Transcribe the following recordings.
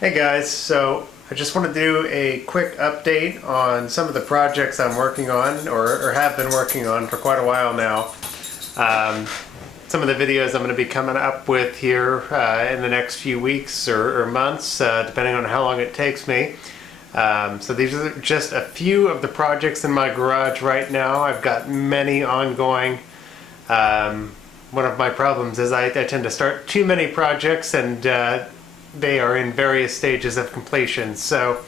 Hey guys, so I just want to do a quick update on some of the projects I'm working on or have been working on for quite a while now. Some of the videos I'm going to be coming up with here in the next few weeks or months, depending on how long it takes me. So these are just a few of the projects in my garage right now. I've got many ongoing. One of my problems is I tend to start too many projects and they are in various stages of completion. So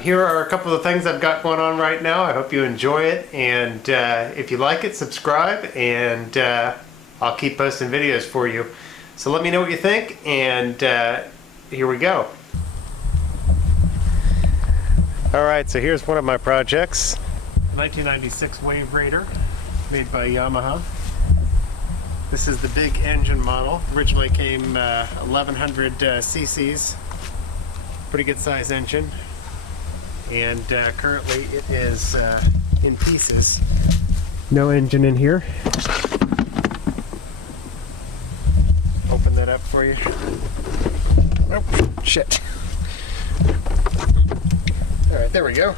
here are a couple of things I've got going on right now. I hope you enjoy it, and if you like it, subscribe, and I'll keep posting videos for you. So let me know what you think, and here we go. Alright, so here's one of my projects. 1996 Wave Raider, made by Yamaha. This is the big engine model. Originally came 1100 cc's. Pretty good size engine. And currently it is in pieces. No engine in here. Open that up for you. Oh, shit. Alright, there we go.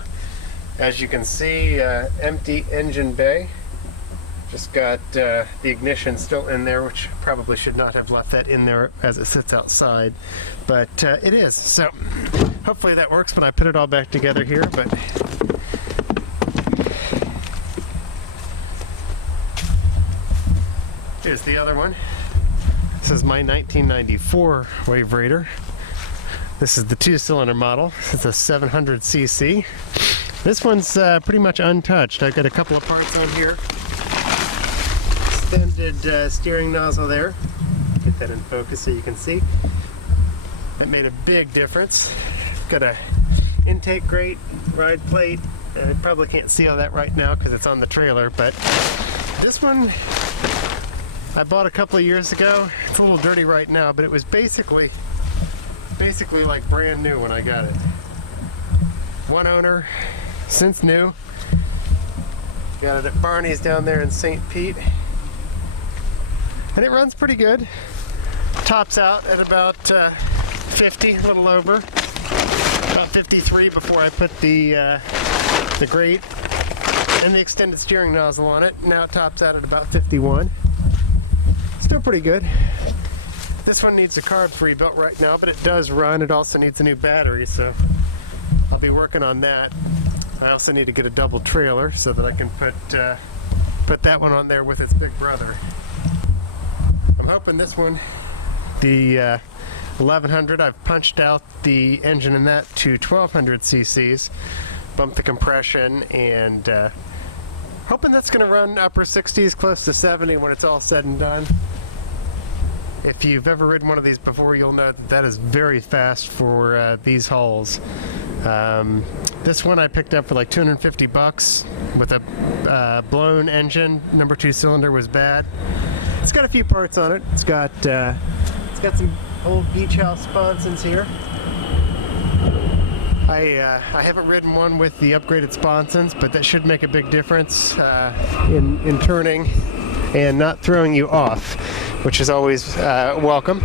As you can see, empty engine bay. Just got the ignition still in there, which probably should not have left that in there as it sits outside, but it is. So hopefully that works when I put it all back together here. But here's the other one. This is my 1994 Wave Raider. This is the 2-cylinder model. It's a 700 cc. This one's pretty much untouched. I've got a couple of parts on here. Extended steering nozzle there. Get that in focus so you can see. It made a big difference. Got a intake grate, ride plate. I probably can't see all that right now because it's on the trailer, but this one I bought a couple of years ago. It's a little dirty right now, but it was basically like brand new when I got it. One owner, since new. Got it at Barney's down there in St. Pete. And it runs pretty good. Tops out at about 50, a little over. About 53 before I put the grate and the extended steering nozzle on it. Now it tops out at about 51. Still pretty good. This one needs a carb rebuilt right now, but it does run. It also needs a new battery, so I'll be working on that. I also need to get a double trailer so that I can put that one on there with its big brother. I'm hoping this one, the 1100, I've punched out the engine in that to 1200 cc's, bumped the compression, and hoping that's going to run upper 60s, close to 70 when it's all said and done. If you've ever ridden one of these before, you'll know that that is very fast for these hauls. This one I picked up for like 250 bucks with a blown engine. Number 2 cylinder was bad. It's got a few parts on it. It's got some old beach house sponsons here. I haven't ridden one with the upgraded sponsons, but that should make a big difference in turning and not throwing you off, which is always welcome.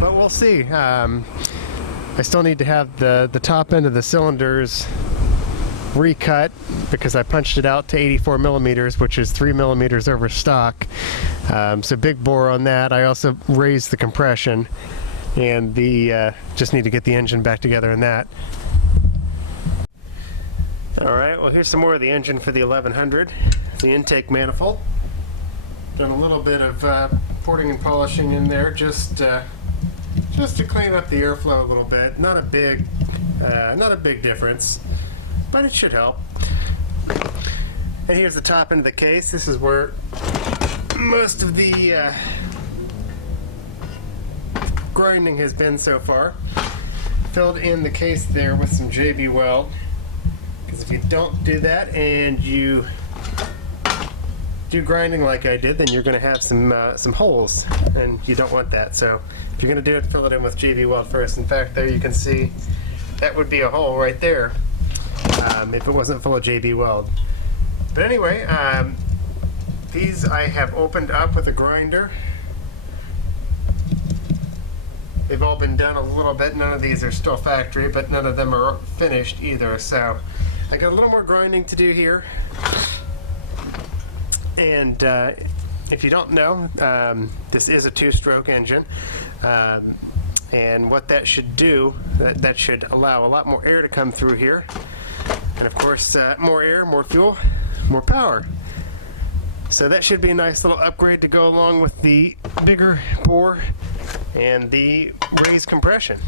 But we'll see. I still need to have the top end of the cylinders recut because I punched it out to 84 millimeters, which is 3 millimeters over stock. So big bore on that. I also raised the compression, and just need to get the engine back together in that. Alright, well here's some more of the engine for the 1100. The intake manifold. Done a little bit of porting and polishing in there just to clean up the airflow a little bit. Not a big difference, but it should help. And here's the top end of the case. This is where most of the grinding has been so far. Filled in the case there with some JB Weld, because if you don't do that and you do grinding like I did, then you're going to have some holes, and you don't want that. So if you're going to do it, fill it in with JB Weld first. In fact, there you can see that would be a hole right there if it wasn't full of JB Weld. But anyway, these I have opened up with a grinder. They've all been done a little bit. None of these are still factory, but none of them are finished either. So I got a little more grinding to do here. And if you don't know, this is a 2-stroke engine. And what that should do, that should allow a lot more air to come through here. And of course, more air, more fuel, more power. So that should be a nice little upgrade to go along with the bigger bore and the raised compression.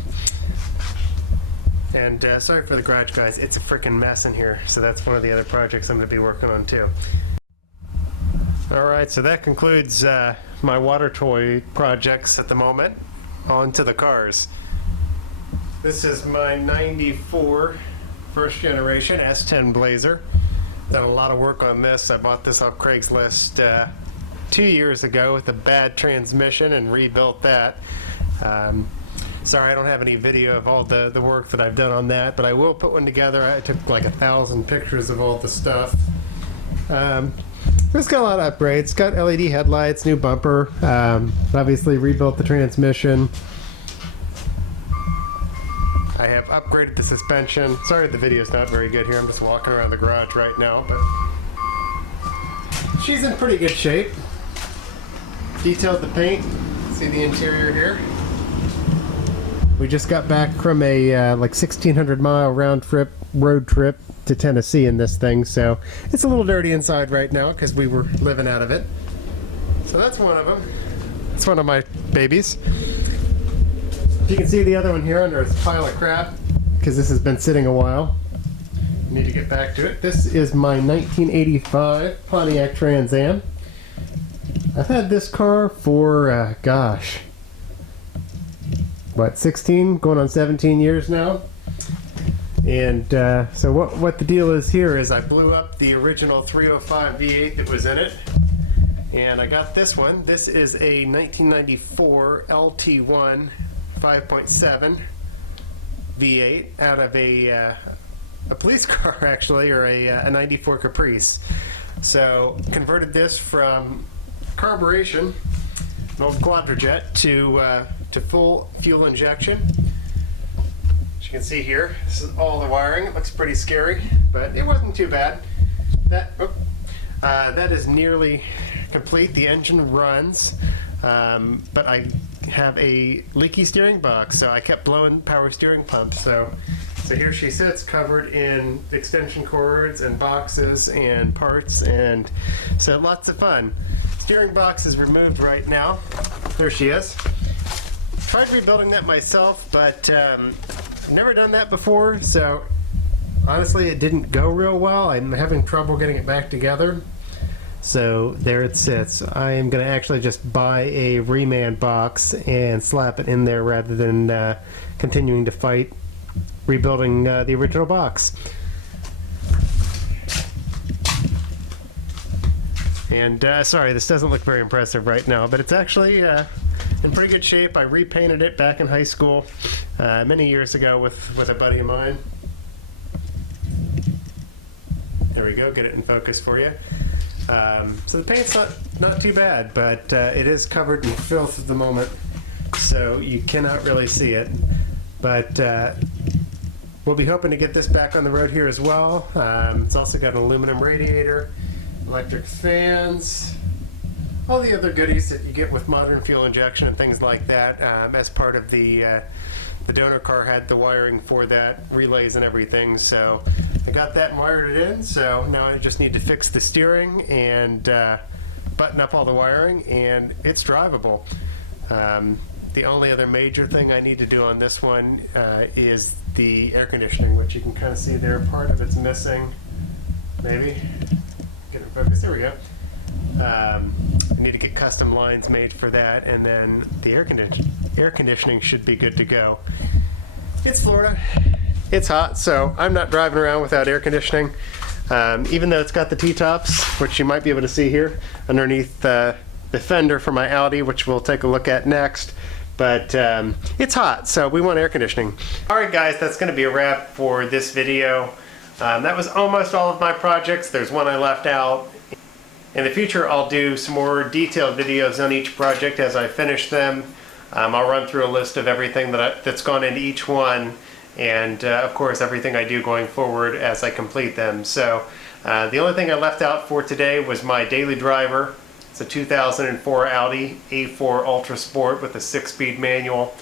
And sorry for the garage, guys. It's a freaking mess in here. So that's one of the other projects I'm going to be working on too. Alright, so that concludes my water toy projects at the moment. On to the cars. This is my 94 first generation S10 Blazer. Done a lot of work on this. I bought this off Craigslist 2 years ago with a bad transmission and rebuilt that. Sorry I don't have any video of all the work that I've done on that, but I will put one together. I took like 1,000 pictures of all the stuff. It's got a lot of upgrades. It's got LED headlights, new bumper, obviously rebuilt the transmission. I have upgraded the suspension. Sorry the video's not very good here. I'm just walking around the garage right now, but she's in pretty good shape. Detailed the paint. See the interior here. We just got back from a like 1,600-mile road trip to Tennessee in this thing, so it's a little dirty inside right now because we were living out of it. So that's one of them. It's one of my babies. You can see the other one here under a pile of crap because this has been sitting a while. Need to get back to it. This is my 1985 Pontiac Trans Am. I've had this car for gosh, what, 16 going on 17 years now. And so what the deal is here is I blew up the original 305 V8 that was in it, and I got this one. This is a 1994 LT1 5.7 V8 out of a police car actually, or a 94 Caprice. So converted this from carburation, an old Quadrajet, to full fuel injection. As you can see here, this is all the wiring. It looks pretty scary, but it wasn't too bad. That is nearly complete. The engine runs, but I have a leaky steering box, so I kept blowing power steering pumps. So here she sits, covered in extension cords and boxes and parts, and so lots of fun. Steering box is removed right now. There she is. Tried rebuilding that myself, but I've never done that before, so honestly it didn't go real well. I'm having trouble getting it back together. So there it sits. I am going to actually just buy a reman box and slap it in there rather than continuing to fight rebuilding the original box. And sorry, this doesn't look very impressive right now, but it's actually in pretty good shape. I repainted it back in high school many years ago with a buddy of mine. There we go, get it in focus for you. So the paint's not too bad, but it is covered in filth at the moment, so you cannot really see it. But we'll be hoping to get this back on the road here as well. It's also got an aluminum radiator, electric fans, all the other goodies that you get with modern fuel injection and things like that. As part of the donor car had the wiring for that, relays and everything, so I got that and wired it in. So now I just need to fix the steering and button up all the wiring, and it's drivable. The only other major thing I need to do on this one is the air conditioning, which you can kind of see there. Part of it's missing. Maybe get it focused. There we go. I need to get custom lines made for that, and then the air conditioning should be good to go. It's Florida. It's hot, so I'm not driving around without air conditioning. Even though it's got the T-tops, which you might be able to see here underneath the fender for my Audi, which we'll take a look at next. But it's hot, so we want air conditioning. Alright guys, that's going to be a wrap for this video. That was almost all of my projects. There's one I left out. In the future, I'll do some more detailed videos on each project as I finish them. I'll run through a list of everything that's gone into each one, and of course everything I do going forward as I complete them. So the only thing I left out for today was my daily driver. It's a 2004 Audi A4 UltraSport with a 6-speed manual.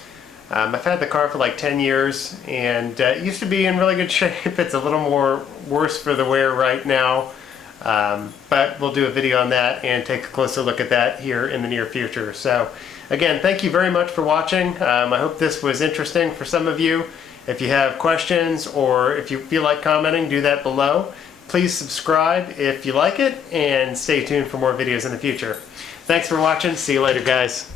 I've had the car for like 10 years, and it used to be in really good shape. It's a little more worse for the wear right now, but we'll do a video on that and take a closer look at that here in the near future. So again, thank you very much for watching. I hope this was interesting for some of you. If you have questions or if you feel like commenting, do that below. Please subscribe if you like it, and stay tuned for more videos in the future. Thanks for watching. See you later, guys.